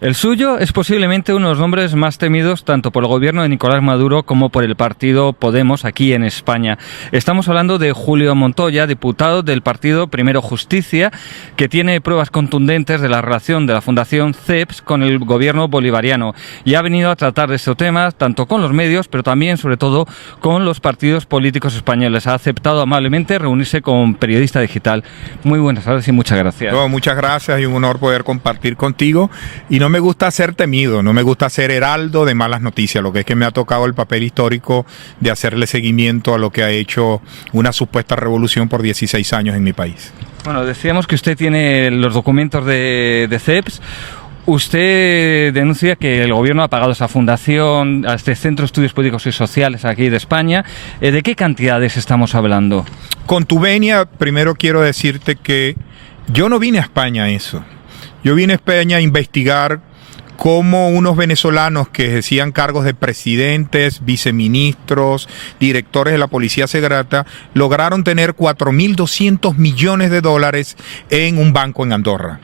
El suyo es posiblemente uno de los nombres más temidos tanto por el gobierno de Nicolás Maduro como por el partido Podemos aquí en España. Estamos hablando de Julio Montoya, diputado del partido Primero Justicia, que tiene pruebas contundentes de la relación de la Fundación CEPS con el gobierno bolivariano y ha venido a tratar de este tema tanto con los medios, pero también, sobre todo, con los partidos políticos españoles. Ha aceptado amablemente reunirse con Periodista Digital. Muy buenas tardes y muchas gracias. No, muchas gracias y un honor poder compartir contigo. Y no me gusta ser temido, no me gusta ser heraldo de malas noticias, lo que es que me ha tocado el papel histórico de hacerle seguimiento a lo que ha hecho una supuesta revolución por 16 años en mi país. Bueno, decíamos que usted tiene los documentos de CEPS. Usted denuncia que el gobierno ha pagado esa fundación, a este Centro de Estudios Políticos y Sociales aquí de España. ¿De qué cantidades estamos hablando? Con tu venia, primero quiero decirte que yo no vine a España a eso. Yo vine a España a investigar cómo unos venezolanos que ejercían cargos de presidentes, viceministros, directores de la policía secreta, lograron tener 4.200 millones de dólares en un banco en Andorra.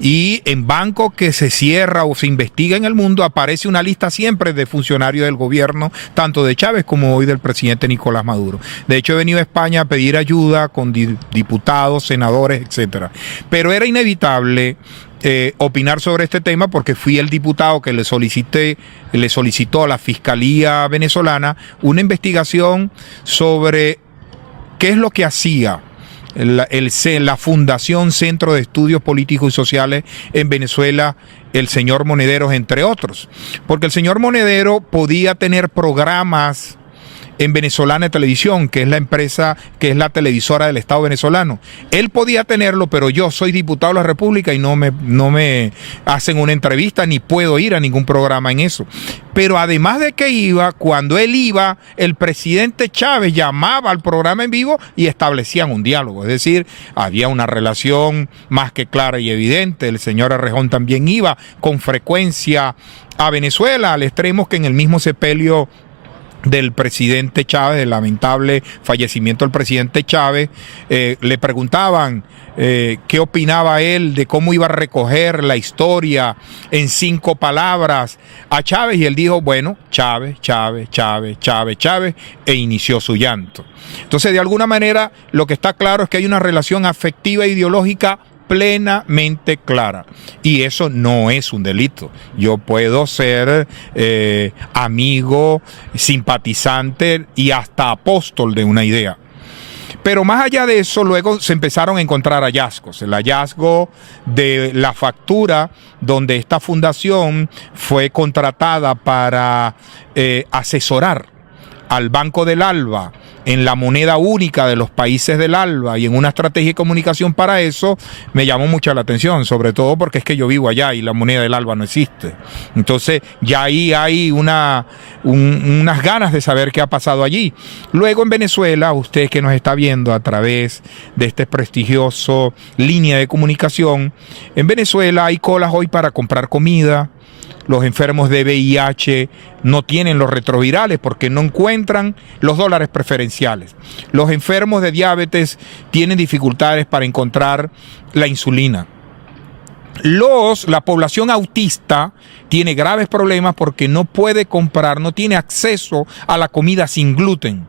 Y en banco que se cierra o se investiga en el mundo aparece una lista siempre de funcionarios del gobierno, tanto de Chávez como hoy del presidente Nicolás Maduro. De hecho, he venido a España a pedir ayuda con diputados, senadores, etcétera. Pero era inevitable opinar sobre este tema porque fui el diputado que le solicitó a la Fiscalía venezolana una investigación sobre qué es lo que hacía la Fundación Centro de Estudios Políticos y Sociales en Venezuela, el señor Monederos, entre otros. Porque el señor Monedero podía tener programas en Venezolana Televisión, que es la empresa, que es la televisora del Estado venezolano. Él podía tenerlo, pero yo soy diputado de la República y no me hacen una entrevista ni puedo ir a ningún programa en eso. Pero además de que cuando él iba, el presidente Chávez llamaba al programa en vivo y establecían un diálogo. Es decir, había una relación más que clara y evidente. El señor Errejón también iba con frecuencia a Venezuela, al extremo que en el mismo sepelio del presidente Chávez, del lamentable fallecimiento del presidente Chávez, le preguntaban qué opinaba él de cómo iba a recoger la historia en 5 palabras a Chávez, y él dijo, bueno, Chávez, Chávez, Chávez, Chávez, Chávez, e inició su llanto. Entonces, de alguna manera, lo que está claro es que hay una relación afectiva e ideológica plenamente clara, y eso no es un delito. Yo puedo ser amigo, simpatizante y hasta apóstol de una idea. Pero más allá de eso, luego se empezaron a encontrar hallazgos. El hallazgo de la factura donde esta fundación fue contratada para asesorar al Banco del ALBA en la moneda única de los países del ALBA y en una estrategia de comunicación para eso, me llamó mucho la atención, sobre todo porque es que yo vivo allá y la moneda del ALBA no existe. Entonces ya ahí hay unas ganas de saber qué ha pasado allí. Luego en Venezuela, usted que nos está viendo a través de este prestigioso línea de comunicación, en Venezuela hay colas hoy para comprar comida. Los enfermos de VIH no tienen los retrovirales porque no encuentran los dólares preferenciales. Los enfermos de diabetes tienen dificultades para encontrar la insulina. La población autista tiene graves problemas porque no puede comprar, no tiene acceso a la comida sin gluten.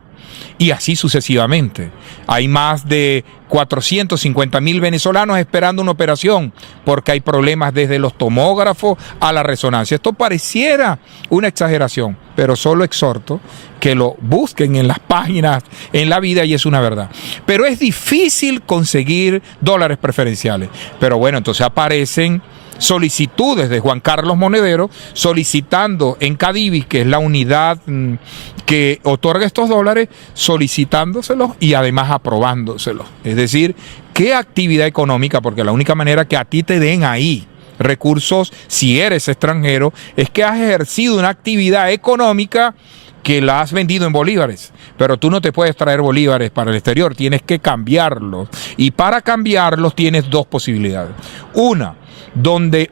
Y así sucesivamente. Hay más de 450.000 venezolanos esperando una operación porque hay problemas desde los tomógrafos a la resonancia. Esto pareciera una exageración, pero solo exhorto que lo busquen en las páginas, en la vida, y es una verdad. Pero es difícil conseguir dólares preferenciales. Pero bueno, entonces aparecen solicitudes de Juan Carlos Monedero solicitando en Cadivi, que es la unidad que otorga estos dólares, solicitándoselos y además aprobándoselos. Es decir, ¿qué actividad económica? Porque la única manera que a ti te den ahí recursos, si eres extranjero, es que has ejercido una actividad económica que la has vendido en bolívares, pero tú no te puedes traer bolívares para el exterior, tienes que cambiarlos, y para cambiarlos tienes 2 posibilidades. Una, donde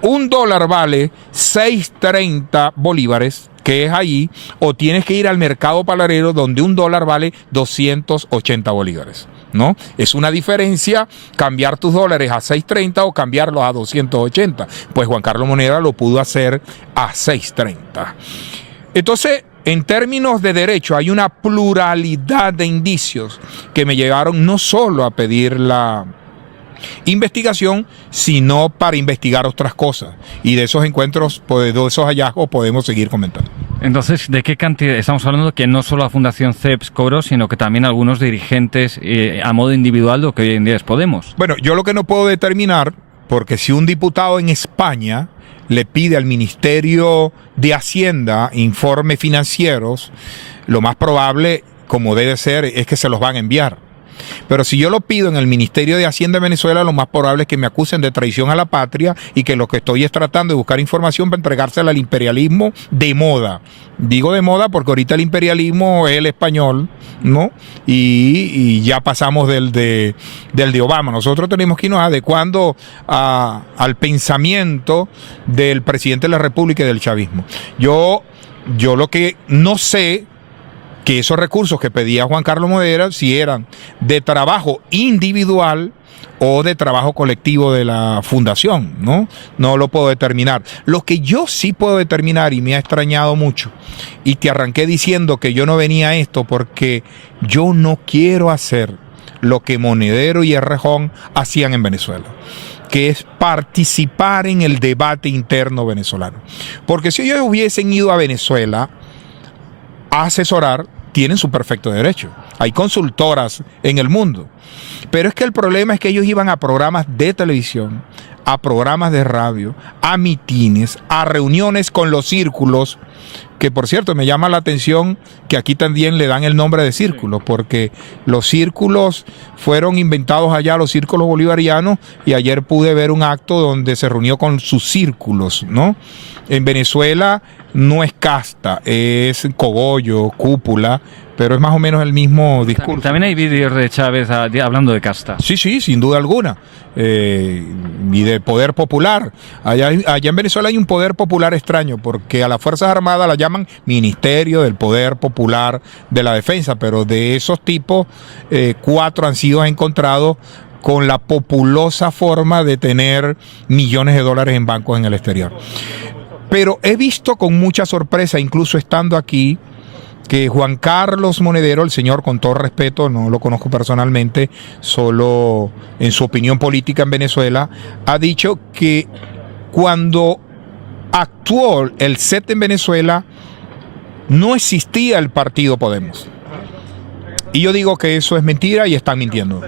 $1 vale 6.30 bolívares, que es allí, o tienes que ir al mercado paralelo donde $1 vale 280 bolívares. ¿no? Es una diferencia cambiar tus dólares a 6.30 o cambiarlos a 280. Pues Juan Carlos Monedero lo pudo hacer a 6.30. Entonces, en términos de derecho, hay una pluralidad de indicios que me llevaron no solo a pedir la investigación, sino para investigar otras cosas. Y de esos encuentros, de esos hallazgos, podemos seguir comentando. Entonces, ¿de qué cantidad? Estamos hablando que no solo la Fundación CEPS cobró, sino que también algunos dirigentes a modo individual, lo que hoy en día es Podemos. Bueno, yo lo que no puedo determinar, porque si un diputado en España le pide al Ministerio de Hacienda informes financieros, lo más probable, como debe ser, es que se los van a enviar. Pero si yo lo pido en el Ministerio de Hacienda de Venezuela, lo más probable es que me acusen de traición a la patria y que lo que estoy es tratando de buscar información para entregársela al imperialismo de moda. Digo de moda porque ahorita el imperialismo es el español, ¿no? Y ya pasamos del de Obama. Nosotros tenemos que irnos adecuando al pensamiento del presidente de la República y del chavismo. Yo lo que no sé, que esos recursos que pedía Juan Carlos Monedero, si eran de trabajo individual o de trabajo colectivo de la fundación, ¿no? No lo puedo determinar. Lo que yo sí puedo determinar, y me ha extrañado mucho, y te arranqué diciendo que yo no venía a esto porque yo no quiero hacer lo que Monedero y Errejón hacían en Venezuela, que es participar en el debate interno venezolano. Porque si ellos hubiesen ido a Venezuela a asesorar, tienen su perfecto derecho. Hay consultoras en el mundo. Pero es que el problema es que ellos iban a programas de televisión, a programas de radio, a mitines, a reuniones con los círculos, que por cierto me llama la atención que aquí también le dan el nombre de círculos, porque los círculos fueron inventados allá, los círculos bolivarianos, y ayer pude ver un acto donde se reunió con sus círculos, ¿no? En Venezuela no es casta, es cogollo, cúpula, pero es más o menos el mismo discurso. También hay vídeos de Chávez hablando de casta. Sí, sin duda alguna. Y de poder popular. Allá en Venezuela hay un poder popular extraño, porque a las Fuerzas Armadas la llaman Ministerio del Poder Popular de la Defensa, pero de esos tipos, 4 han sido encontrados con la populosa forma de tener millones de dólares en bancos en el exterior. Pero he visto con mucha sorpresa, incluso estando aquí, que Juan Carlos Monedero, el señor, con todo respeto, no lo conozco personalmente, solo en su opinión política en Venezuela, ha dicho que cuando actuó el CET en Venezuela no existía el partido Podemos. Y yo digo que eso es mentira y están mintiendo.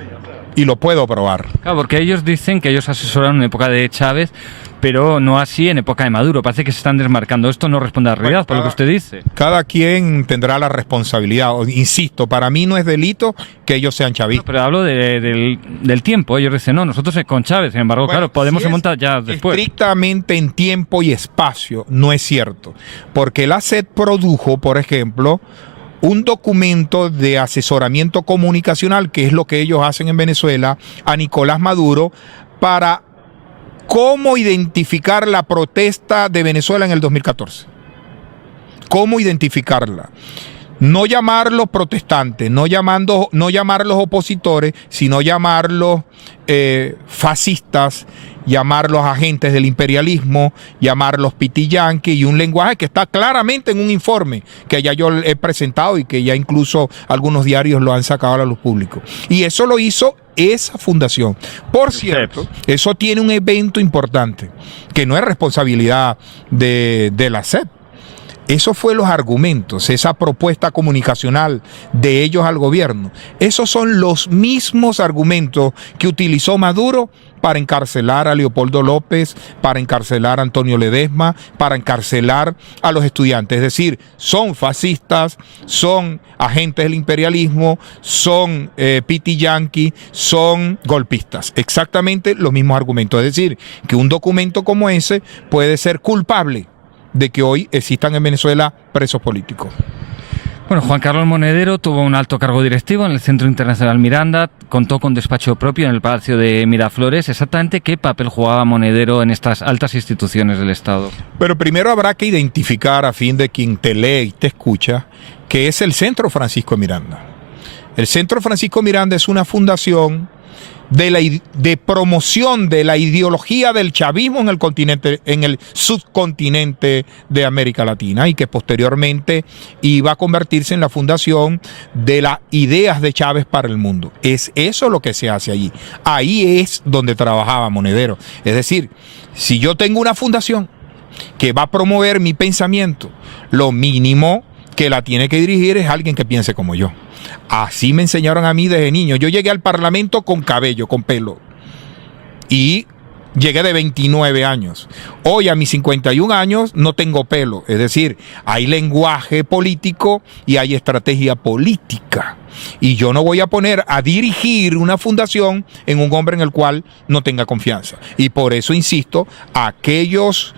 Y lo puedo probar. Claro, porque ellos dicen que ellos asesoraron en época de Chávez, pero no así en época de Maduro. Parece que se están desmarcando. Esto no responde a la realidad, por lo que usted dice. Cada quien tendrá la responsabilidad. Insisto, para mí no es delito que ellos sean chavistas. No, pero hablo del tiempo. Ellos dicen, no, nosotros con Chávez. Sin embargo, claro, Podemos se monta ya después. Estrictamente en tiempo y espacio, no es cierto. Porque la SED produjo, por ejemplo, un documento de asesoramiento comunicacional, que es lo que ellos hacen en Venezuela, a Nicolás Maduro, para cómo identificar la protesta de Venezuela en el 2014. ¿Cómo identificarla? No llamarlos protestantes, no llamarlos opositores, sino llamarlos fascistas, llamarlos agentes del imperialismo, llamarlos pitiyanqui, y un lenguaje que está claramente en un informe que ya yo he presentado y que ya incluso algunos diarios lo han sacado a la luz pública. Y eso lo hizo esa fundación. Por cierto, eso tiene un evento importante, que no es responsabilidad de la SED. Eso fue los argumentos, esa propuesta comunicacional de ellos al gobierno. Esos son los mismos argumentos que utilizó Maduro para encarcelar a Leopoldo López, para encarcelar a Antonio Ledesma, para encarcelar a los estudiantes. Es decir, son fascistas, son agentes del imperialismo, son pitiyanqui, son golpistas. Exactamente los mismos argumentos. Es decir, que un documento como ese puede ser culpable de que hoy existan en Venezuela presos políticos. Bueno, Juan Carlos Monedero tuvo un alto cargo directivo en el Centro Internacional Miranda, contó con despacho propio en el Palacio de Miraflores. ¿Exactamente qué papel jugaba Monedero en estas altas instituciones del Estado? Pero primero habrá que identificar, a fin de quien te lee y te escucha, que es el Centro Francisco de Miranda. El Centro Francisco Miranda es una fundación de promoción de la ideología del chavismo en el subcontinente de América Latina, y que posteriormente iba a convertirse en la fundación de las ideas de Chávez para el mundo. Es eso lo que se hace allí. Ahí es donde trabajaba Monedero. Es decir, si yo tengo una fundación que va a promover mi pensamiento, lo mínimo que la tiene que dirigir es alguien que piense como yo. Así me enseñaron a mí desde niño. Yo llegué al Parlamento con cabello, con pelo. Y llegué de 29 años. Hoy, a mis 51 años, no tengo pelo. Es decir, hay lenguaje político y hay estrategia política. Y yo no voy a poner a dirigir una fundación en un hombre en el cual no tenga confianza. Y por eso insisto, aquellos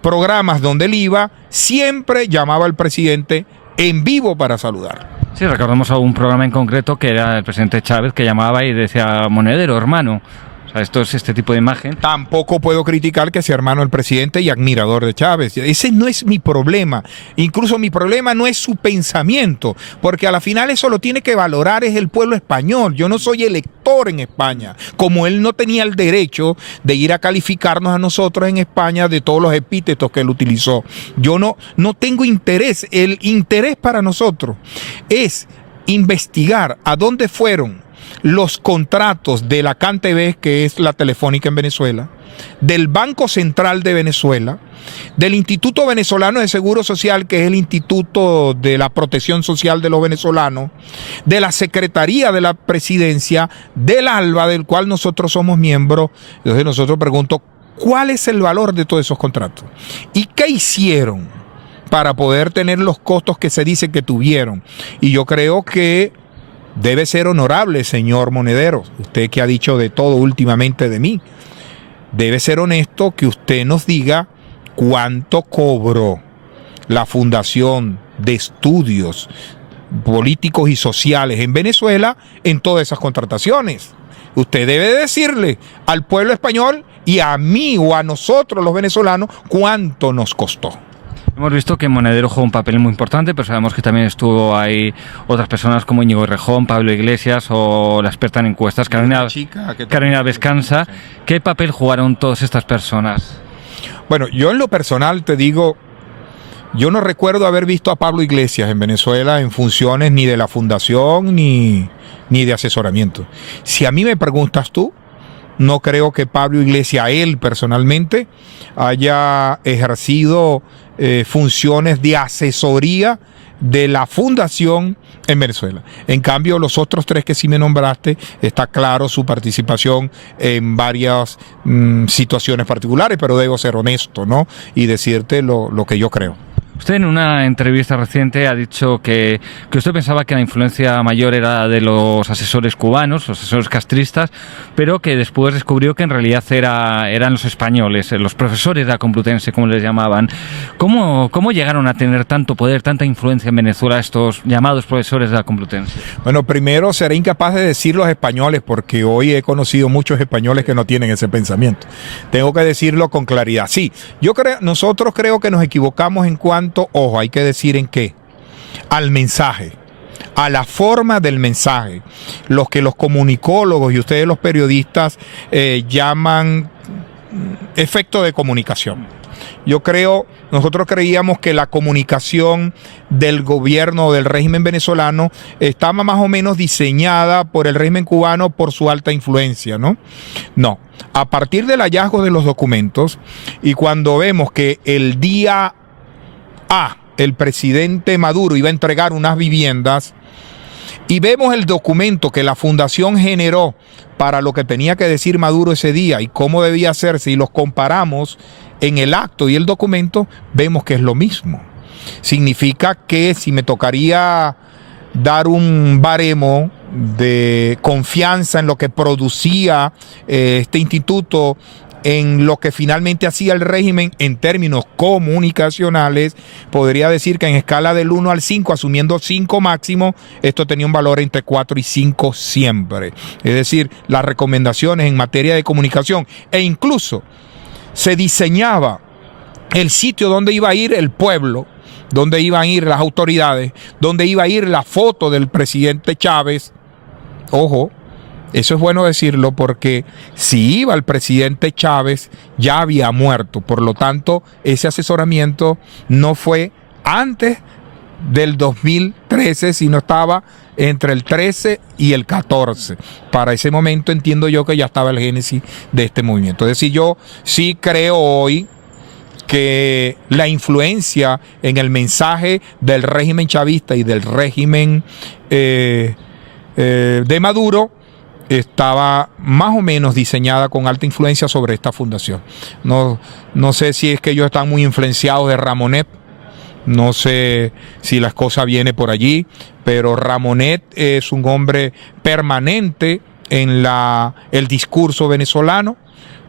programas donde él iba, siempre llamaba al presidente en vivo para saludar. Sí, recordamos a un programa en concreto que era el presidente Chávez, que llamaba y decía: Monedero, hermano. O sea, esto es este tipo de imagen. Tampoco puedo criticar que sea hermano del presidente y admirador de Chávez. Ese no es mi problema. Incluso mi problema no es su pensamiento, porque a la final eso lo tiene que valorar es el pueblo español. Yo no soy elector en España, como él no tenía el derecho de ir a calificarnos a nosotros en España de todos los epítetos que él utilizó. Yo no tengo interés. El interés para nosotros es investigar a dónde fueron los contratos de la CanTV, que es la telefónica en Venezuela, del Banco Central de Venezuela, del Instituto Venezolano de Seguro Social, que es el Instituto de la Protección Social de los venezolanos, de la Secretaría de la Presidencia, del ALBA, del cual nosotros somos miembros. Entonces nosotros pregunto, ¿cuál es el valor de todos esos contratos? ¿Y qué hicieron para poder tener los costos que se dice que tuvieron? Y yo creo que debe ser honorable, señor Monedero, usted que ha dicho de todo últimamente de mí. Debe ser honesto que usted nos diga cuánto cobró la Fundación de Estudios Políticos y Sociales en Venezuela en todas esas contrataciones. Usted debe decirle al pueblo español y a mí o a nosotros los venezolanos cuánto nos costó. Hemos visto que Monedero jugó un papel muy importante, pero sabemos que también estuvo ahí otras personas como Íñigo Errejón, Pablo Iglesias o la experta en encuestas, Carolina Vescanza. Sí. ¿Qué papel jugaron todas estas personas? Bueno, yo en lo personal te digo, yo no recuerdo haber visto a Pablo Iglesias en Venezuela en funciones ni de la fundación ni de asesoramiento. Si a mí me preguntas tú, no creo que Pablo Iglesias, él personalmente, haya ejercido funciones de asesoría de la fundación en Venezuela. En cambio, los otros tres que sí me nombraste, está claro su participación en varias situaciones particulares, pero debo ser honesto, ¿no? Y decirte lo que yo creo. Usted en una entrevista reciente ha dicho que usted pensaba que la influencia mayor era de los asesores cubanos, los asesores castristas, pero que después descubrió que en realidad eran los españoles, los profesores de la Complutense, como les llamaban. ¿Cómo llegaron a tener tanto poder, tanta influencia en Venezuela estos llamados profesores de la Complutense? Bueno, primero seré incapaz de decir los españoles, porque hoy he conocido muchos españoles que no tienen ese pensamiento. Tengo que decirlo con claridad. Sí, nosotros creo que nos equivocamos en cuanto, ojo, hay que decir en qué, al mensaje, a la forma del mensaje, los que los comunicólogos y ustedes los periodistas llaman efecto de comunicación. Nosotros creíamos que la comunicación del gobierno o del régimen venezolano estaba más o menos diseñada por el régimen cubano por su alta influencia, ¿no? No, a partir del hallazgo de los documentos y cuando vemos que el día el presidente Maduro iba a entregar unas viviendas y vemos el documento que la fundación generó para lo que tenía que decir Maduro ese día y cómo debía hacerse y los comparamos en el acto y el documento, vemos que es lo mismo. Significa que si me tocaría dar un baremo de confianza en lo que producía este instituto, en lo que finalmente hacía el régimen en términos comunicacionales, podría decir que en escala del 1 al 5, asumiendo 5 máximo, esto tenía un valor entre 4 y 5 siempre. Es decir, las recomendaciones en materia de comunicación e incluso se diseñaba el sitio donde iba a ir el pueblo, donde iban a ir las autoridades, donde iba a ir la foto del presidente Chávez, ojo, eso es bueno decirlo porque si iba el presidente Chávez ya había muerto, por lo tanto ese asesoramiento no fue antes del 2013, sino estaba entre el 13 y el 14. Para ese momento entiendo yo que ya estaba el génesis de este movimiento. Es decir, yo sí creo hoy que la influencia en el mensaje del régimen chavista y del régimen de Maduro estaba más o menos diseñada con alta influencia sobre esta fundación. No sé si es que ellos están muy influenciados de Ramonet, no sé si las cosas vienen por allí, pero Ramonet es un hombre permanente en el discurso venezolano,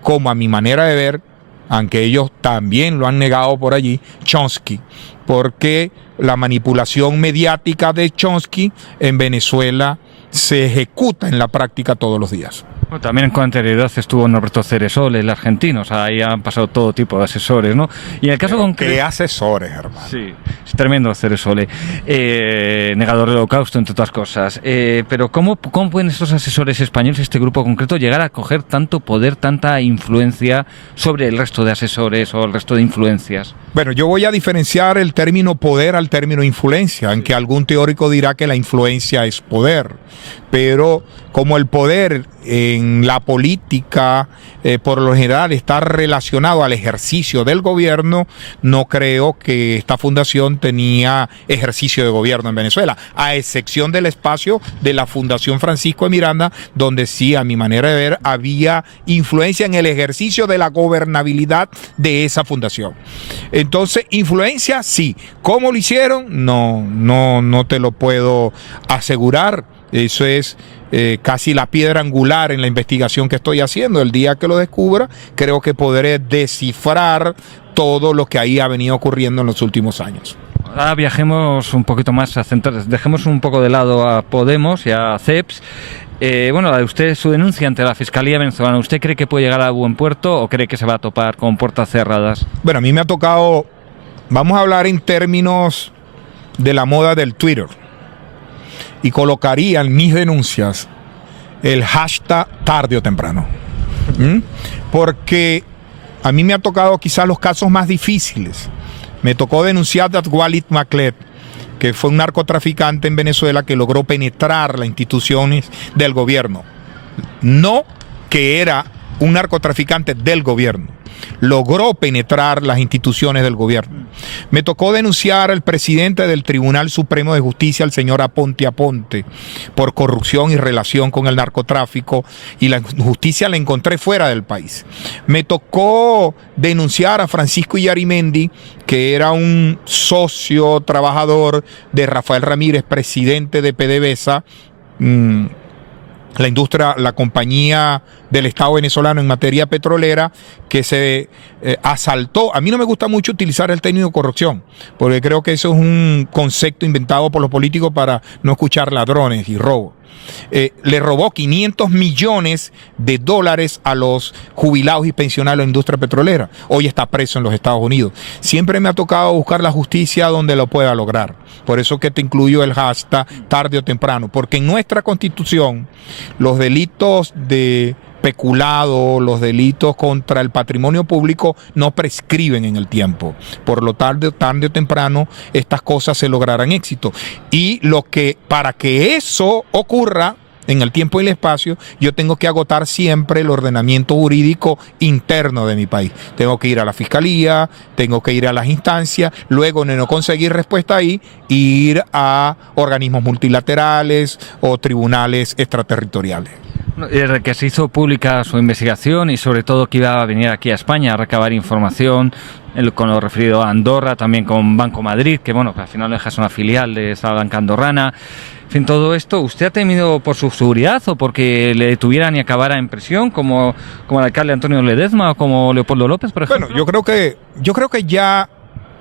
como a mi manera de ver, aunque ellos también lo han negado por allí, Chomsky, porque la manipulación mediática de Chomsky en Venezuela se ejecuta en la práctica todos los días. Bueno, también con anterioridad estuvo Norberto Ceresole, el argentino, o sea, ahí han pasado todo tipo de asesores, ¿no? Y en el caso concreto... ¿Qué asesores, hermano? Sí, es tremendo Ceresole, negador del Holocausto, entre otras cosas. Pero ¿cómo pueden estos asesores españoles, este grupo concreto, llegar a coger tanto poder, tanta influencia sobre el resto de asesores o el resto de influencias? Bueno, yo voy a diferenciar el término poder al término influencia, en que algún teórico dirá que la influencia es poder, pero como el poder en la política por lo general está relacionado al ejercicio del gobierno, no creo que esta fundación tenía ejercicio de gobierno en Venezuela, a excepción del espacio de la Fundación Francisco de Miranda, donde sí, a mi manera de ver, había influencia en el ejercicio de la gobernabilidad de esa fundación. Entonces, influencia sí. ¿Cómo lo hicieron? No te lo puedo asegurar. Eso es casi la piedra angular en la investigación que estoy haciendo. El día que lo descubra, creo que podré descifrar todo lo que ahí ha venido ocurriendo en los últimos años. Ahora viajemos un poquito más a centrar, dejemos un poco de lado a Podemos y a CEPS. Bueno, usted, su denuncia ante la Fiscalía venezolana, ¿usted cree que puede llegar a buen puerto o cree que se va a topar con puertas cerradas? Bueno, a mí me ha tocado, vamos a hablar en términos de la moda del Twitter, y colocaría en mis denuncias el hashtag tarde o temprano. Porque a mí me ha tocado quizás los casos más difíciles. Me tocó denunciar a Walid Maclet, que fue un narcotraficante en Venezuela que logró penetrar las instituciones del gobierno. No que era un narcotraficante del gobierno, logró penetrar las instituciones del gobierno. Me tocó denunciar al presidente del Tribunal Supremo de Justicia, el señor Aponte Aponte, por corrupción y relación con el narcotráfico, y la justicia la encontré fuera del país. Me tocó denunciar a Francisco Illarimendi, que era un socio trabajador de Rafael Ramírez, presidente de PDVSA, la compañía del Estado venezolano en materia petrolera, que se asaltó. A mí no me gusta mucho utilizar el término corrupción, porque creo que eso es un concepto inventado por los políticos para no escuchar ladrones y robo. Le robó $500 millones a los jubilados y pensionados de la industria petrolera. Hoy está preso en los Estados Unidos. Siempre me ha tocado buscar la justicia donde lo pueda lograr. Por eso que te incluyo el hashtag tarde o temprano, porque en nuestra Constitución los delitos de peculado, los delitos contra el patrimonio público no prescriben en el tiempo. Por lo tanto, tarde o temprano estas cosas se lograrán éxito. Y para que eso ocurra en el tiempo y el espacio, yo tengo que agotar siempre el ordenamiento jurídico interno de mi país. Tengo que ir a la fiscalía, tengo que ir a las instancias, luego de no conseguir respuesta ahí, ir a organismos multilaterales o tribunales extraterritoriales. Desde que se hizo pública su investigación y sobre todo que iba a venir aquí a España a recabar información con lo referido a Andorra, también con Banco Madrid, que bueno, que al final no deja una filial de esa banca andorrana. En fin, todo esto, ¿usted ha temido por su seguridad o porque le detuvieran y acabara en prisión, como el alcalde Antonio Ledezma o como Leopoldo López, por ejemplo? Bueno, yo creo que ya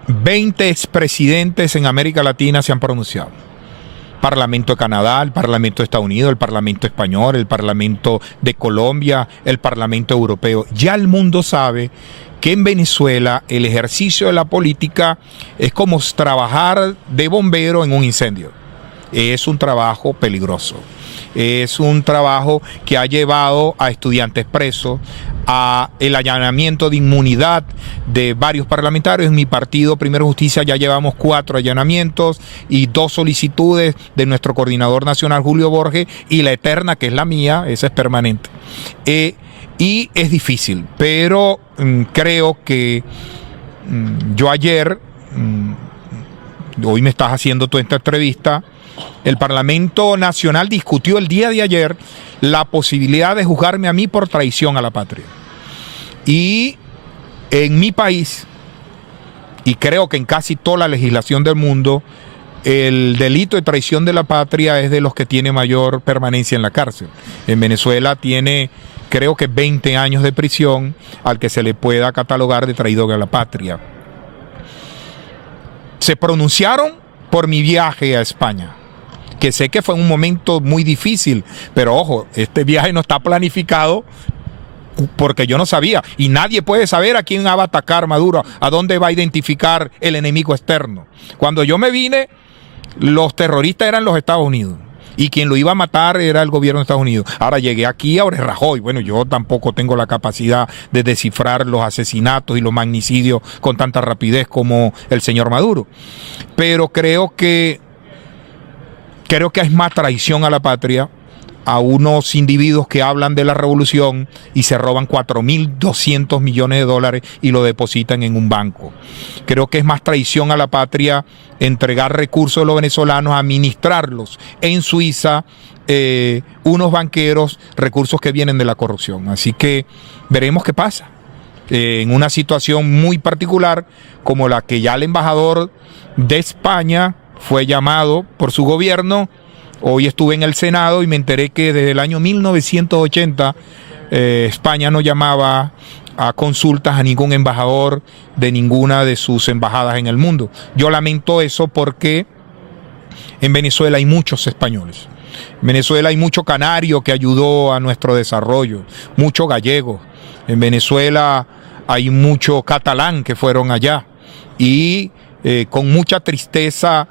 20 expresidentes en América Latina se han pronunciado. Parlamento de Canadá, el Parlamento de Estados Unidos, el Parlamento español, el Parlamento de Colombia, el Parlamento europeo. Ya el mundo sabe que en Venezuela el ejercicio de la política es como trabajar de bombero en un incendio. es un trabajo peligroso. Es un trabajo que ha llevado a estudiantes presos, a el allanamiento de inmunidad de varios parlamentarios. En mi partido, Primero Justicia, ya llevamos 4 allanamientos y 2 solicitudes de nuestro coordinador nacional, Julio Borges, y la eterna, que es la mía, esa es permanente. Y es difícil, pero creo que yo ayer, hoy me estás haciendo toda esta entrevista, el Parlamento Nacional discutió el día de ayer la posibilidad de juzgarme a mí por traición a la patria. Y en mi país, y creo que en casi toda la legislación del mundo, el delito de traición de la patria es de los que tiene mayor permanencia en la cárcel. En Venezuela tiene, creo que 20 años de prisión al que se le pueda catalogar de traidor a la patria. Se pronunciaron por mi viaje a España, que sé que fue un momento muy difícil, pero ojo, este viaje no está planificado porque yo no sabía, y nadie puede saber a quién va a atacar Maduro, a dónde va a identificar el enemigo externo. Cuando yo me vine, los terroristas eran los Estados Unidos, y quien lo iba a matar era el gobierno de Estados Unidos. Ahora llegué aquí a Oreja Rajoy. Bueno, yo tampoco tengo la capacidad de descifrar los asesinatos y los magnicidios con tanta rapidez como el señor Maduro, pero creo que es más traición a la patria a unos individuos que hablan de la revolución y se roban 4.200 millones de dólares y lo depositan en un banco. Creo que es más traición a la patria entregar recursos de los venezolanos, administrarlos en Suiza, unos banqueros, recursos que vienen de la corrupción. Así que veremos qué pasa. En una situación muy particular como la que ya el embajador de España fue llamado por su gobierno. Hoy estuve en el Senado y me enteré que desde el año 1980 España no llamaba a consultas a ningún embajador de ninguna de sus embajadas en el mundo. Yo lamento eso porque en Venezuela hay muchos españoles. En Venezuela hay mucho canario que ayudó a nuestro desarrollo, mucho gallego. En Venezuela hay mucho catalán que fueron allá y con mucha tristeza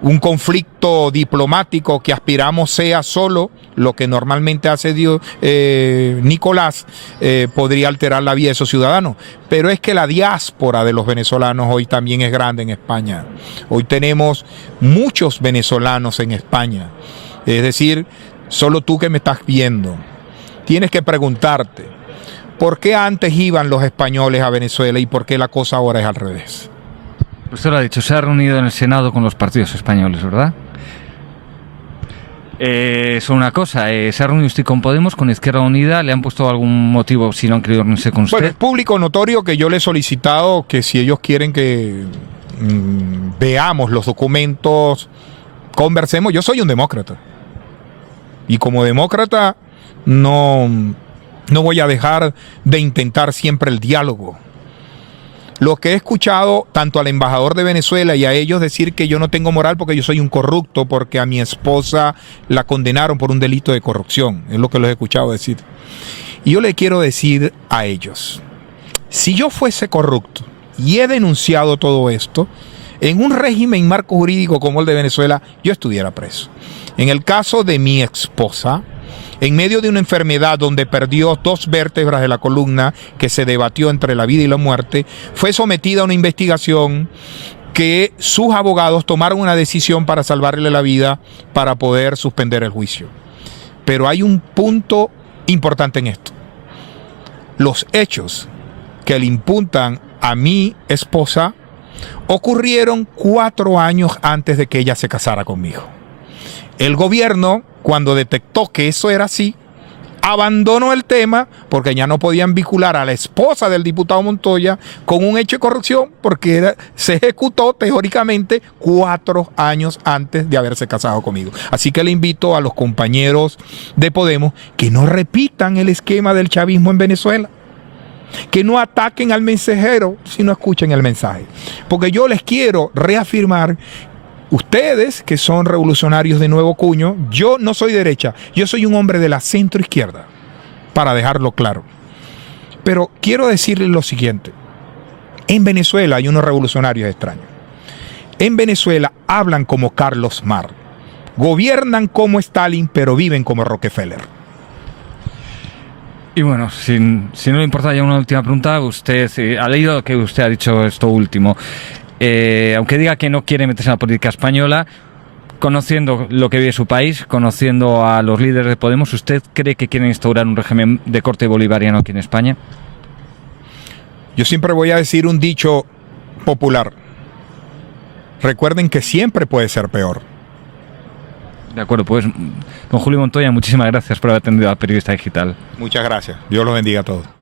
un conflicto diplomático que aspiramos sea solo lo que normalmente hace Nicolás, podría alterar la vida de esos ciudadanos. Pero es que la diáspora de los venezolanos hoy también es grande en España. Hoy tenemos muchos venezolanos en España. Es decir, solo tú que me estás viendo, tienes que preguntarte, ¿por qué antes iban los españoles a Venezuela y por qué la cosa ahora es al revés? Usted lo ha dicho, se ha reunido en el Senado con los partidos españoles, ¿verdad? Solo una cosa, ¿se ha reunido usted con Podemos, con Izquierda Unida? ¿Le han puesto algún motivo si no han querido reunirse con usted? Bueno, es público notorio que yo le he solicitado que si ellos quieren que veamos los documentos, conversemos. Yo soy un demócrata. Y como demócrata no voy a dejar de intentar siempre el diálogo. Lo que he escuchado tanto al embajador de Venezuela y a ellos decir que yo no tengo moral porque yo soy un corrupto, porque a mi esposa la condenaron por un delito de corrupción, es lo que los he escuchado decir. Y yo le quiero decir a ellos, si yo fuese corrupto y he denunciado todo esto, en un régimen marco jurídico como el de Venezuela, yo estuviera preso. En el caso de mi esposa, en medio de una enfermedad donde perdió 2 vértebras de la columna, que se debatió entre la vida y la muerte, fue sometida a una investigación que sus abogados tomaron una decisión para salvarle la vida, para poder suspender el juicio. Pero hay un punto importante en esto. Los hechos que le imputan a mi esposa ocurrieron 4 años antes de que ella se casara conmigo. El gobierno, cuando detectó que eso era así, abandonó el tema porque ya no podían vincular a la esposa del diputado Montoya con un hecho de corrupción porque se ejecutó teóricamente 4 años antes de haberse casado conmigo. Así que le invito a los compañeros de Podemos que no repitan el esquema del chavismo en Venezuela, que no ataquen al mensajero si no escuchen el mensaje. Porque yo les quiero reafirmar, ustedes que son revolucionarios de nuevo cuño, yo no soy derecha, yo soy un hombre de la centro izquierda, para dejarlo claro. Pero quiero decirles lo siguiente, en Venezuela hay unos revolucionarios extraños. en Venezuela hablan como Carlos Marx. Gobiernan como Stalin, pero viven como Rockefeller. Y bueno, si no le importa ya una última pregunta, usted ha leído que usted ha dicho esto último. Aunque diga que no quiere meterse en la política española, conociendo lo que vive su país, conociendo a los líderes de Podemos, ¿usted cree que quieren instaurar un régimen de corte bolivariano aquí en España? Yo siempre voy a decir un dicho popular. Recuerden que siempre puede ser peor. De acuerdo, pues don Julio Montoya, muchísimas gracias por haber atendido a Periodista Digital. Muchas gracias. Dios los bendiga a todos.